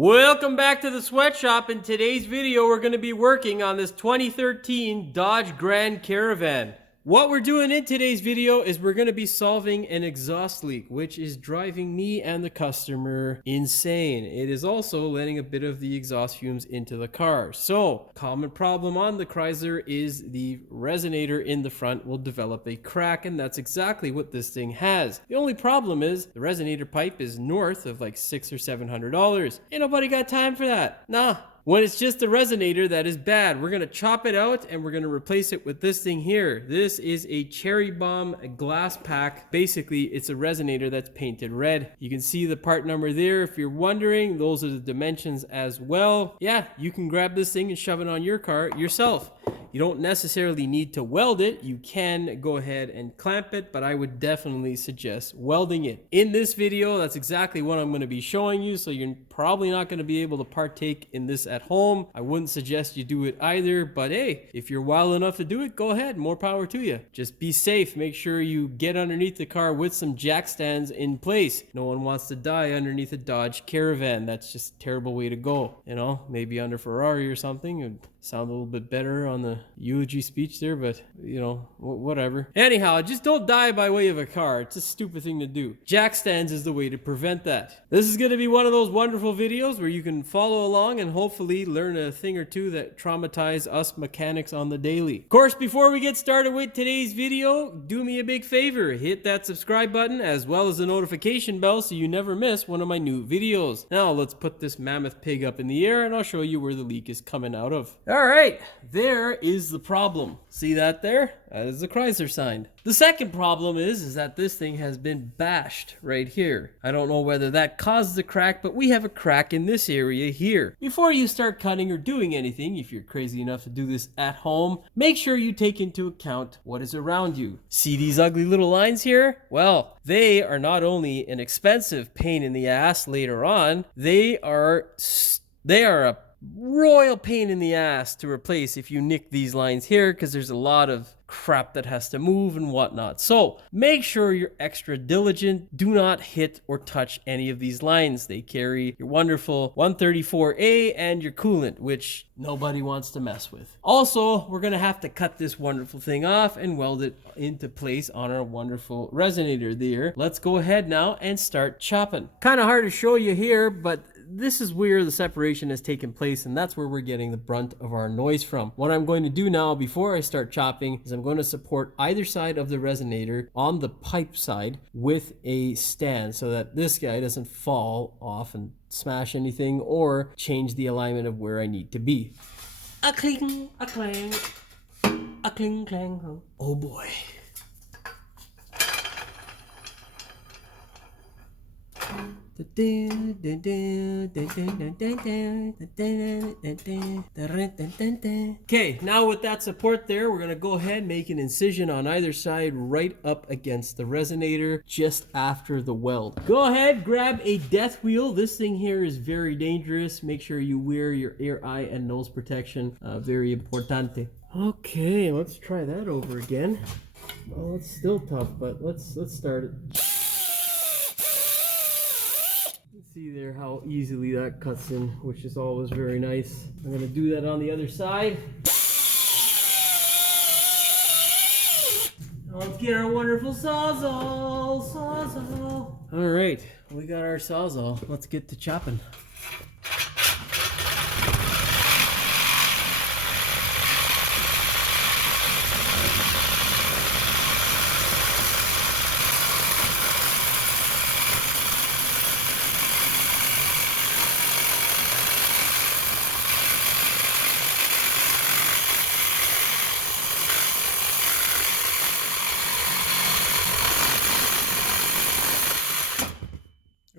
Welcome back to the sweatshop. In today's video, we're going to be working on this 2013 Dodge Grand Caravan. What we're doing in today's video is we're going to be solving an exhaust leak, which is driving me and the customer insane. It is also letting a bit of the exhaust fumes into the car. So, common problem on the Chrysler is the resonator in the front will develop a crack, and that's exactly what this thing has. The only problem is the resonator pipe is north of like $600 or $700. Ain't nobody got time for that. Nah. When it's just a resonator that is bad, we're going to chop it out and we're going to replace it with this thing here. This is a Cherry Bomb glass pack. Basically, it's a resonator that's painted red. You can see the part number there. If you're wondering, those are the dimensions as well. Yeah, you can grab this thing and shove it on your car yourself. You don't necessarily need to weld it. You can go ahead and clamp it, but I would definitely suggest welding it. In this video, that's exactly what I'm going to be showing you, so you're probably not going to be able to partake in this at home. I wouldn't suggest you do it either, but hey, if you're wild enough to do it, go ahead. More power to you. Just be safe. Make sure you get underneath the car with some jack stands in place. No one wants to die underneath a Dodge Caravan. That's just a terrible way to go. You know, maybe under Ferrari or something. It would sound a little bit better on the eulogy speech there, but you know, whatever. Anyhow, just don't die by way of a car. It's a stupid thing to do. Jack stands is the way to prevent that. This is going to be one of those wonderful videos where you can follow along and hopefully learn a thing or two that traumatize us mechanics on the daily. Of course, before we get started with today's video, do me a big favor. Hit that subscribe button as well as the notification bell so you never miss one of my new videos. Now, let's put this mammoth pig up in the air and I'll show you where the leak is coming out of. All right, there is the problem. See that there? That is the Chrysler sign. The second problem is that this thing has been bashed right here. I don't know whether that caused the crack, but we have a crack in this area here. Before you start cutting or doing anything, if you're crazy enough to do this at home, make sure you take into account what is around you. See these ugly little lines here? Well, they are not only an expensive pain in the ass later on, they are a royal pain in the ass to replace if you nick these lines here, because there's a lot of crap that has to move and whatnot. So make sure you're extra diligent. Do not hit or touch any of these lines. They carry your wonderful 134A and your coolant, which nobody wants to mess with. Also, we're gonna have to cut this wonderful thing off and weld it into place on our wonderful resonator there. Let's go ahead now and start chopping. Kind of hard to show you here, but this is where the separation has taken place, and that's where we're getting the brunt of our noise from. What I'm going to do now before I start chopping is I'm going to support either side of the resonator on the pipe side with a stand so that this guy doesn't fall off and smash anything or change the alignment of where I need to be. A cling, a clang, a cling, clang. Oh boy. Okay, now with that support there, we're going to go ahead and make an incision on either side right up against the resonator just after the weld. Go ahead, grab a death wheel. This thing here is very dangerous. Make sure you wear your ear, eye, and nose protection. Very importante. Okay, let's try that over again. Well, it's still tough, but let's start it. See there how easily that cuts in, which is always very nice. I'm going to do that on the other side. Now let's get our wonderful sawzall. All right, we got our sawzall. Let's get to chopping.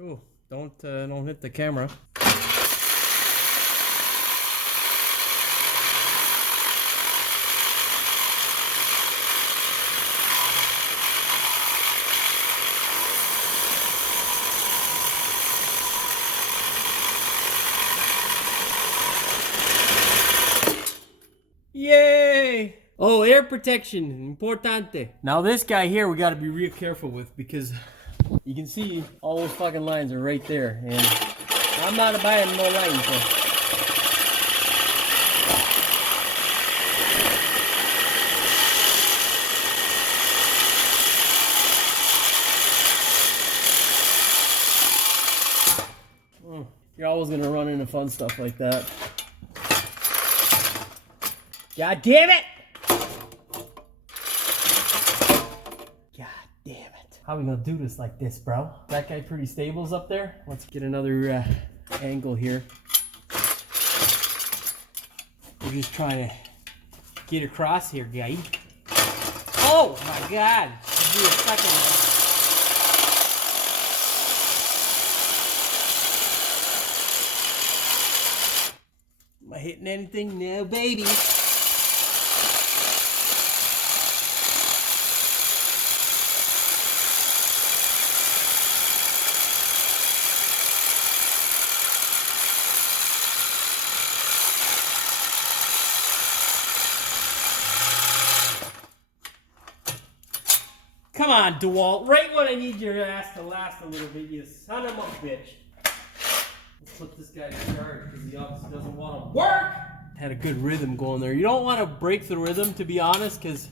Oh, don't hit the camera. Yay! Oh, air protection, importante. Now this guy here we got to be real careful with because you can see all those fucking lines are right there, and I'm not buying no line, so. You're always gonna run into fun stuff like that. God damn it! God damn it. How are we gonna do this like this, bro? That guy pretty stables up there. Let's get another angle here. We're just trying to get across here, guy. Oh my God! Give me a second now. Am I hitting anything? No, baby. Come on, DeWalt. Right when I need your ass to last a little bit, you son of a bitch. Let's put this guy to charge because he obviously doesn't want to work. Had a good rhythm going there. You don't want to break the rhythm, to be honest, because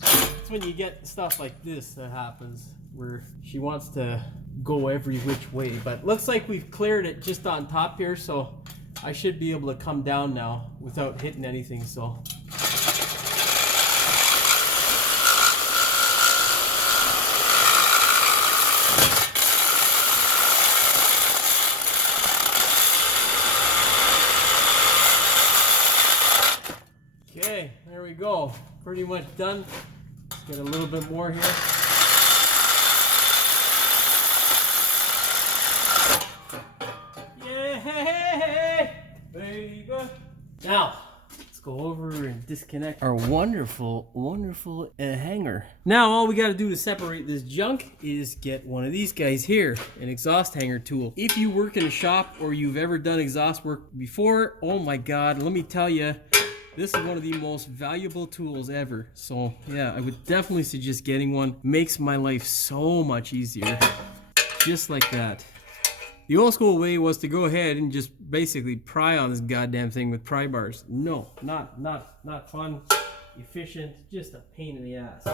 it's when you get stuff like this that happens, where she wants to go every which way. But looks like we've cleared it just on top here, so I should be able to come down now without hitting anything. So. Okay, there we go. Pretty much done. Let's get a little bit more here. Yeah, baby. Now, let's go over and disconnect our wonderful hanger. Now, all we got to do to separate this junk is get one of these guys here, an exhaust hanger tool. If you work in a shop or you've ever done exhaust work before, oh my God, let me tell you, this is one of the most valuable tools ever. So yeah, I would definitely suggest getting one. Makes my life so much easier. Just like that. The old school way was to go ahead and just basically pry on this goddamn thing with pry bars. No, not fun, efficient, just a pain in the ass.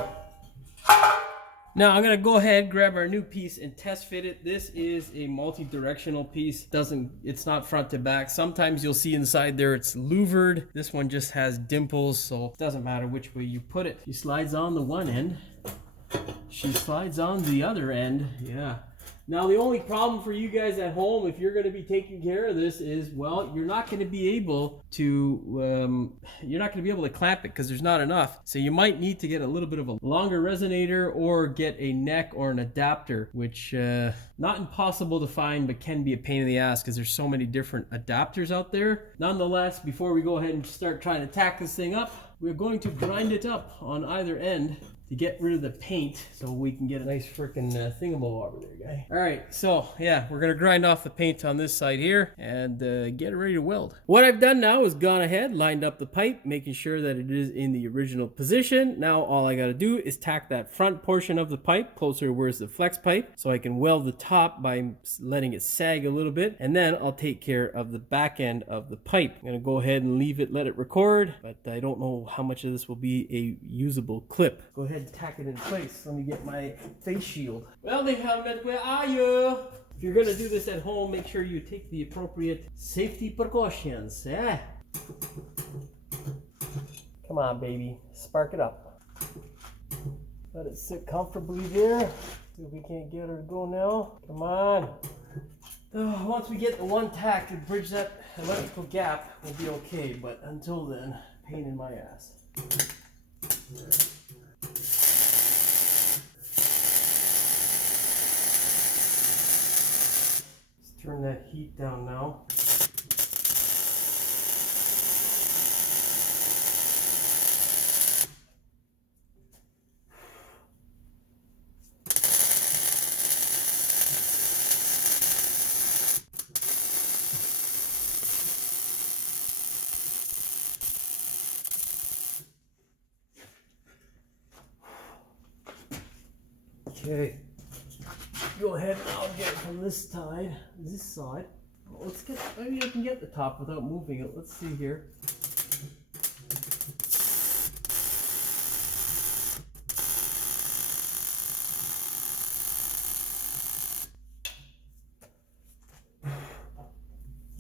Now I'm gonna go ahead, grab our new piece and test fit it. This is a multi-directional piece. It's not front to back. Sometimes you'll see inside there it's louvered. This one just has dimples, so it doesn't matter which way you put it. She slides on the one end. She slides on the other end. Yeah. Now the only problem for you guys at home, if you're going to be taking care of this, is, well, you're not going to be able to clamp it because there's not enough. So you might need to get a little bit of a longer resonator or get a neck or an adapter, which not impossible to find, but can be a pain in the ass because there's so many different adapters out there. Nonetheless, before we go ahead and start trying to tack this thing up, we're going to grind it up on either end to get rid of the paint so we can get a nice freaking thingamabobber there, guy. All right, so yeah, we're gonna grind off the paint on this side here and get it ready to weld. What I've done now is gone ahead, lined up the pipe, making sure that it is in the original position. Now all I gotta do is tack that front portion of the pipe closer to where's the flex pipe so I can weld the top by letting it sag a little bit, and then I'll take care of the back end of the pipe. I'm gonna go ahead and leave it, let it record, but I don't know how much of this will be a usable clip. Go ahead and tack it in place. Let me get my face shield. Welding helmet, where are you? If you're gonna do this at home, make sure you take the appropriate safety precautions. Yeah. Come on, baby. Spark it up. Let it sit comfortably there. See if we can't get her to go now. Come on. Once we get the one tack to bridge that electrical gap, we'll be okay. But until then, pain in my ass. Turn that heat down now. Okay. Go ahead and I'll get it from this side. let's get, maybe I can get the top without moving it. Let's see here.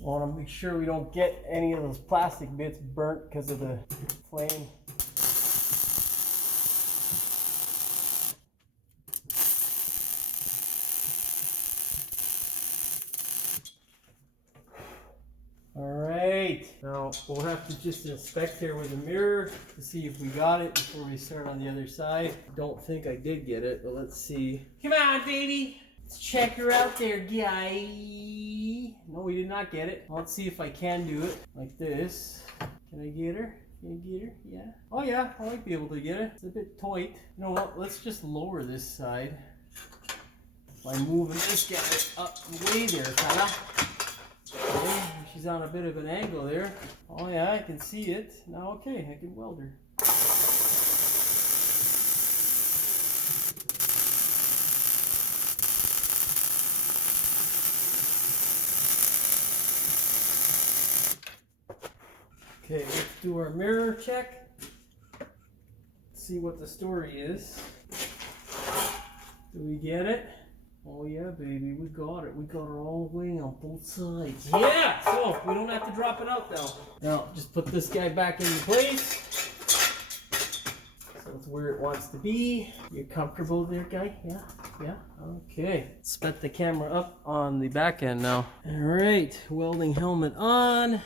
Want to make sure we don't get any of those plastic bits burnt because of the flame. Alright, now we'll have to just inspect here with a mirror to see if we got it before we start on the other side. Don't think I did get it, but let's see. Come on, baby! Let's check her out there, guy. No, we did not get it. Let's see if I can do it like this. Can I get her? Can I get her? Yeah. Oh yeah, I might be able to get it. It's a bit tight. You know what? Let's just lower this side by moving this guy up way there, fella. Okay, she's on a bit of an angle there. Oh yeah, I can see it. Now okay, I can weld her. Okay, let's do our mirror check. See what the story is. Do we get it? Oh yeah, baby, we got it. We got it all the way on both sides. Yeah! So, we don't have to drop it out now. Now, just put this guy back into place. So it's where it wants to be. You comfortable there, guy? Yeah? Yeah? Okay. Let's set the camera up on the back end now. Alright, welding helmet on.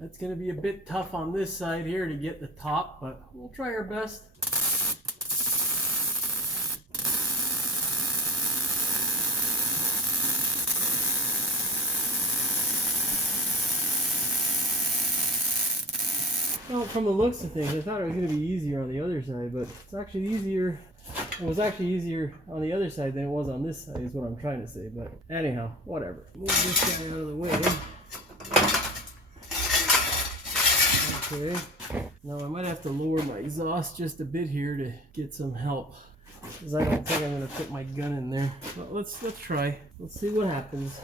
It's going to be a bit tough on this side here to get the top, but we'll try our best. Well, from the looks of things, I thought it was going to be easier on the other side, but it's actually easier. It was actually easier on the other side than it was on this side, is what I'm trying to say. But anyhow, whatever. Move this guy out of the way. Okay, now I might have to lower my exhaust just a bit here to get some help, because I don't think I'm going to fit my gun in there. But let's try. Let's see what happens.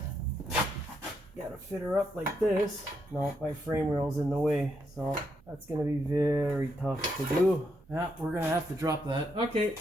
Gotta fit her up like this. No, my frame rail's in the way, so that's going to be very tough to do. Yeah, we're going to have to drop that. Okay,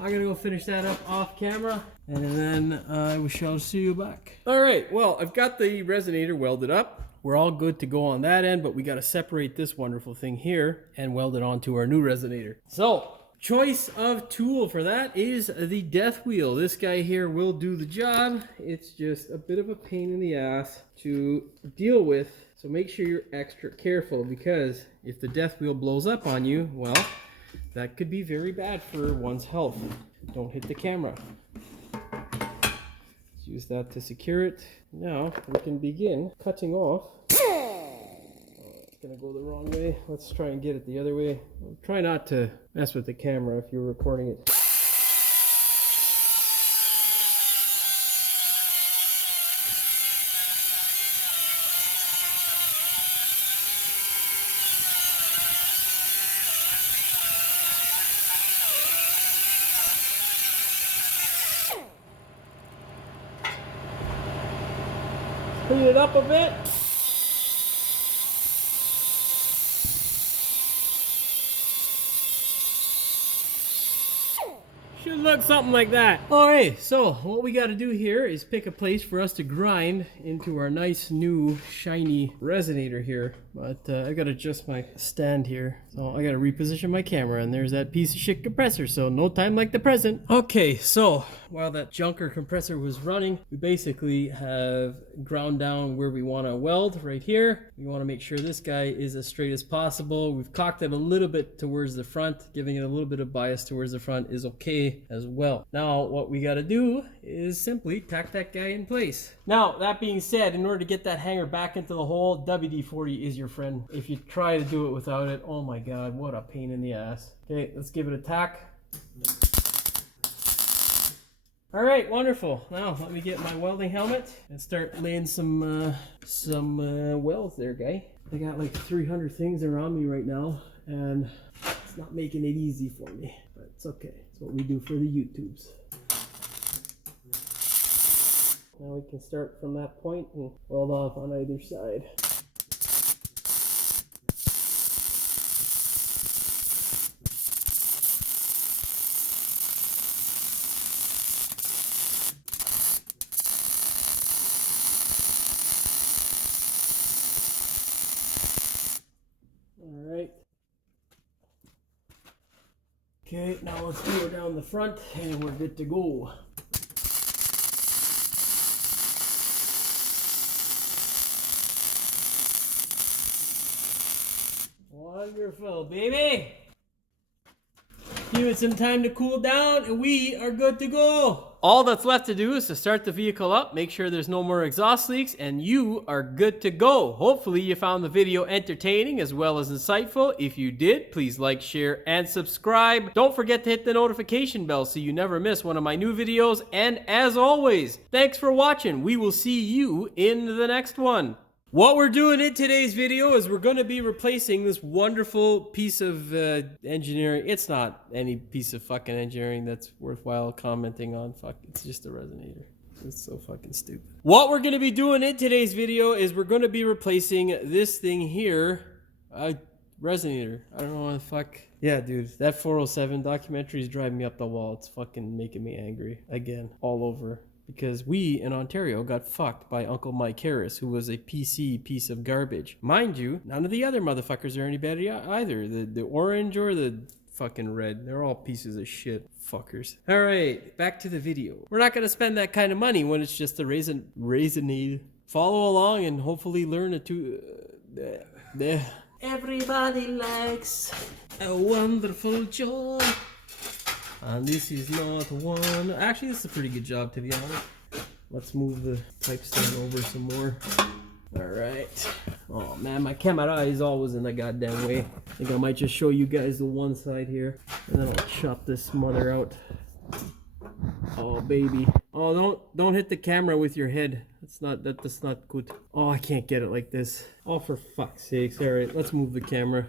I'm going to go finish that up off camera, and then I shall see you back. All right, well, I've got the resonator welded up. We're all good to go on that end, but we got to separate this wonderful thing here and weld it onto our new resonator. So, choice of tool for that is the death wheel. This guy here will do the job. It's just a bit of a pain in the ass to deal with. So make sure you're extra careful, because if the death wheel blows up on you, well, that could be very bad for one's health. Don't hit the camera. Let's use that to secure it. Now we can begin cutting off. It's gonna go the wrong way. Let's try and get it the other way. Try not to mess with the camera if you're recording it. Clean it up a bit. Should look something like that. Alright, so what we got to do here is pick a place for us to grind into our nice new shiny resonator here. But I got to adjust my stand here. So I got to reposition my camera, and there's that piece of shit compressor. So no time like the present. Okay, so while that junker compressor was running, we basically have ground down where we want to weld right here. We want to make sure this guy is as straight as possible. We've cocked it a little bit towards the front. Giving it a little bit of bias towards the front is okay. assembly as well. Now what we got to do is simply tack that guy in place. Now that being said, in order to get that hanger back into the hole, WD-40 is your friend. If you try to do it without it, oh my god, what a pain in the ass. Okay, let's give it a tack. All right, wonderful. Now let me get my welding helmet and start laying some welds there, guy. I got like 300 things around me right now, and it's not making it easy for me, but it's okay. It's what we do for the YouTubes. Now we can start from that point and weld off on either side. Okay, now let's go down the front and we're good to go. Wonderful, baby! Give it some time to cool down and we are good to go. All that's left to do is to start the vehicle up, make sure there's no more exhaust leaks, and you are good to go. Hopefully you found the video entertaining as well as insightful. If you did, please like, share, and subscribe. Don't forget to hit the notification bell so you never miss one of my new videos. And as always, thanks for watching. We will see you in the next one. What we're doing in today's video is we're going to be replacing this wonderful piece of engineering. It's not any piece of fucking engineering that's worthwhile commenting on. Fuck, it's just a resonator. It's so fucking stupid. What we're going to be doing in today's video is we're going to be replacing this thing here. Resonator. I don't know what the fuck. Yeah, dude, that 407 documentary is driving me up the wall. It's fucking making me angry. Again, all over. Because we in Ontario got fucked by Uncle Mike Harris, who was a PC piece of garbage. Mind you, none of the other motherfuckers are any better either. The orange or the fucking red. They're all pieces of shit. Fuckers. Alright, back to the video. We're not going to spend that kind of money when it's just a Resonator. Follow along and hopefully learn Everybody likes a wonderful joy. And this is not one. Actually, this is a pretty good job, to be honest. Let's move the pipe stand over some more. Alright. Oh man, my camera is always in the goddamn way. I think I might just show you guys the one side here. And then I'll chop this mother out. Oh baby. Oh, don't hit the camera with your head. That's not good. Oh, I can't get it like this. Oh, for fuck's sakes. Alright, let's move the camera.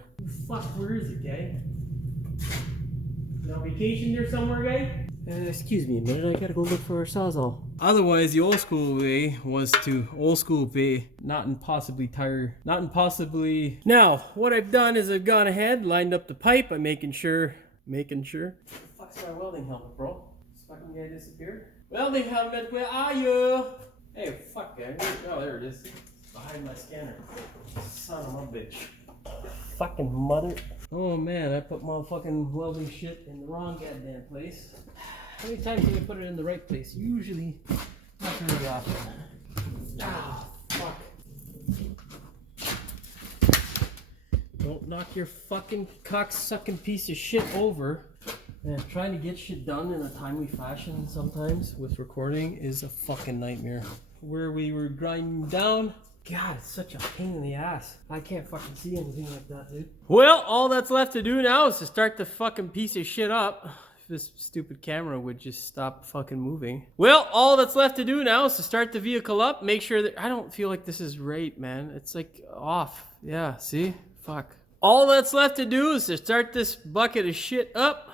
Fuck, where is it, guy? On vacation there somewhere, guy? Excuse me a minute, I gotta go look for a sawzall. Otherwise, the old school way was to not impossibly. Now, what I've done is I've gone ahead, lined up the pipe. I'm making sure. What the fuck's my welding helmet, bro? This fucking guy disappeared. Welding helmet, where are you? Hey, fuck, guy. Oh, there it is. Behind my scanner. Son of a bitch. Fucking mother. Oh man, I put motherfucking welding shit in the wrong goddamn place. How many times do you put it in the right place? Usually, not very often. Ah, fuck. Don't knock your fucking cock-sucking piece of shit over. Man, trying to get shit done in a timely fashion sometimes with recording is a fucking nightmare. Where we were grinding down. God, it's such a pain in the ass. I can't fucking see anything like that, dude. Well, all that's left to do now is to start the fucking piece of shit up. If this stupid camera would just stop fucking moving. Well, all that's left to do now is to start the vehicle up. Make sure that... I don't feel like this is right, man. It's like off. Yeah, see? Fuck. All that's left to do is to start this bucket of shit up.